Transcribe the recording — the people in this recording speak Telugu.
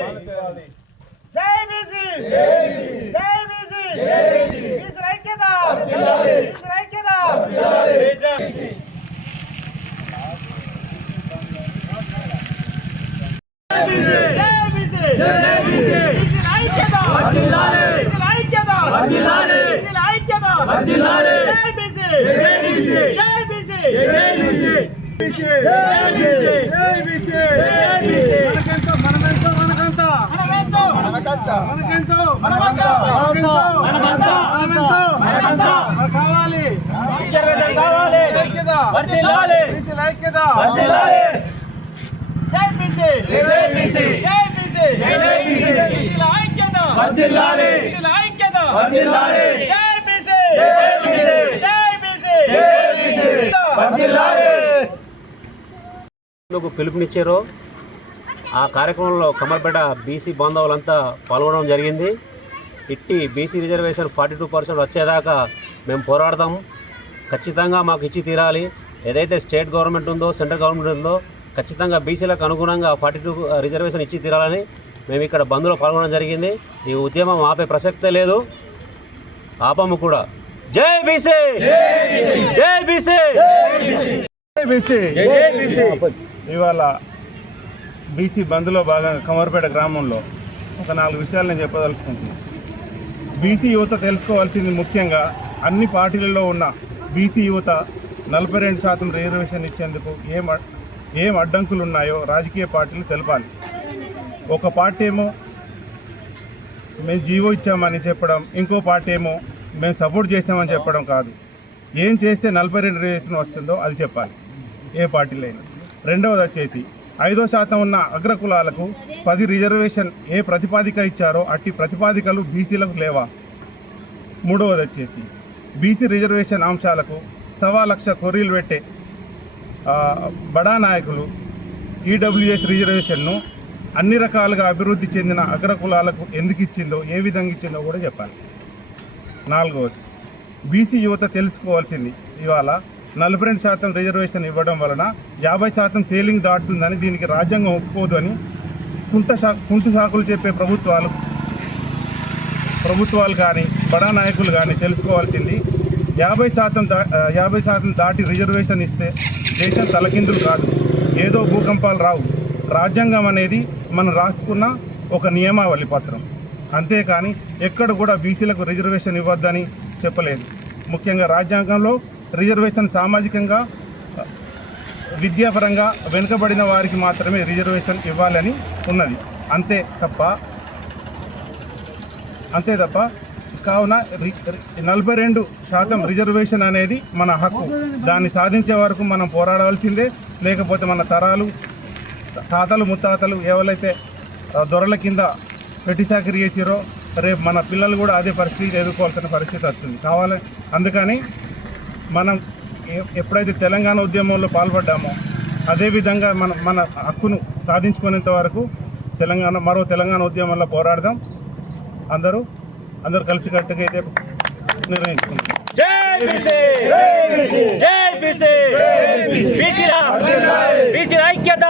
జై బీసీ జై బీసీ బీసీ ఐక్యత బీసీ ఐక్యత మనకెంతో కావాలి. పిలుపునిచ్చారో? ఆ కార్యక్రమంలో కమర్పేట బీసీ బాంధవులంతా పాల్గొనడం జరిగింది. ఇట్టి BC reservation forty two percent వచ్చేదాకా మేము పోరాడతాం. ఖచ్చితంగా మాకు ఇచ్చి తీరాలి. ఏదైతే స్టేట్ గవర్నమెంట్ ఉందో సెంట్రల్ గవర్నమెంట్ ఉందో ఖచ్చితంగా బీసీలకు అనుగుణంగా ఫార్టీ టూ రిజర్వేషన్ ఇచ్చి తీరాలని మేము ఇక్కడ బంద్లో పాల్గొనడం జరిగింది. ఈ ఉద్యమం ఆపే ప్రసక్తే లేదు. ఆపము కూడా. జై బీసీ! జై బీసీ! బీసీ! ఇవాళ బీసీ బంద్లో భాగంగా కమర్పేట గ్రామంలో ఒక నాలుగు విషయాలు నేను చెప్పదలుచుకుంటున్నాను బీసీ యువత తెలుసుకోవాల్సింది ముఖ్యంగా అన్ని పార్టీలలో ఉన్న బీసీ యువత నలభై రెండు శాతం రిజర్వేషన్ ఇచ్చేందుకు ఏం ఏం అడ్డంకులు ఉన్నాయో రాజకీయ పార్టీలు తెలపాలి. ఒక పార్టీ ఏమో మేము జీవో ఇచ్చామని చెప్పడం ఇంకో పార్టీ ఏమో మేము సపోర్ట్ చేసామని చెప్పడం కాదు. ఏం చేస్తే నలభై రెండు రిజర్వేషన్ వస్తుందో అది చెప్పాలి. ఏ పార్టీలైనా. రెండవది వచ్చేసి ఐదో శాతం ఉన్న అగ్రకులాలకు పది రిజర్వేషన్ ఏ ప్రతిపాదిక ఇచ్చారో అట్టి ప్రతిపాదికలు బీసీలకు లేవా? మూడవది వచ్చేసి బీసీ రిజర్వేషన్ అంశాలకు సవా లక్ష కొర్రీలు పెట్టే బడా నాయకులు ఈడబ్ల్యూఎస్ రిజర్వేషన్ను అన్ని రకాలుగా అభివృద్ధి చెందిన అగ్రకులాలకు ఎందుకు ఇచ్చిందో ఏ విధంగా ఇచ్చిందో కూడా చెప్పాలి. నాలుగవది బీసీ యువత తెలుసుకోవాల్సింది ఇవాళ నలభై రెండు శాతం రిజర్వేషన్ ఇవ్వడం వలన యాభై శాతం సేలింగ్ దాటుతుందని దీనికి రాజ్యాంగం ఒప్పుకోదు అని కుంట కుంటు సాకులు చెప్పే ప్రభుత్వాలు ప్రభుత్వాలు కానీ బడా నాయకులు కానీ తెలుసుకోవాల్సింది. యాభై శాతం దా యాభై శాతం దాటి రిజర్వేషన్ ఇస్తే దేశం తలకిందులు కాదు. ఏదో భూకంపాలు రావు. రాజ్యాంగం అనేది మనం రాసుకున్న ఒక నియమావళి పత్రం. అంతేకాని ఎక్కడ కూడా బీసీలకు రిజర్వేషన్ ఇవ్వద్దని చెప్పలేదు. ముఖ్యంగా రాజ్యాంగంలో రిజర్వేషన్ సామాజికంగా విద్యాపరంగా వెనుకబడిన వారికి మాత్రమే రిజర్వేషన్ ఇవ్వాలని ఉన్నది. అంతే తప్ప అంతే తప్ప కావున రి- నలభై రెండు శాతం రిజర్వేషన్ అనేది మన హక్కు. దాన్ని సాధించే వరకు మనం పోరాడాల్సిందే. లేకపోతే మన తరాలు తాతలు ముత్తాతలు ఎవరైతే దొరల కింద పెట్టి చాకరీ చేసిరో రేపు మన పిల్లలు కూడా అదే పరిస్థితి ఎదుర్కోవాల్సిన పరిస్థితి వస్తుంది. కావాలి అందుకని మనం ఎప్పుడైతే తెలంగాణ ఉద్యమంలో పాల్పడ్డామో అదేవిధంగా మన మన హక్కును సాధించుకునేంత వరకు తెలంగాణ మరో తెలంగాణ ఉద్యమంలో పోరాడదాం. అందరూ అందరూ కలిసికట్టుగా అయితే నిర్ణయించుకుందాం. ఐక్యత!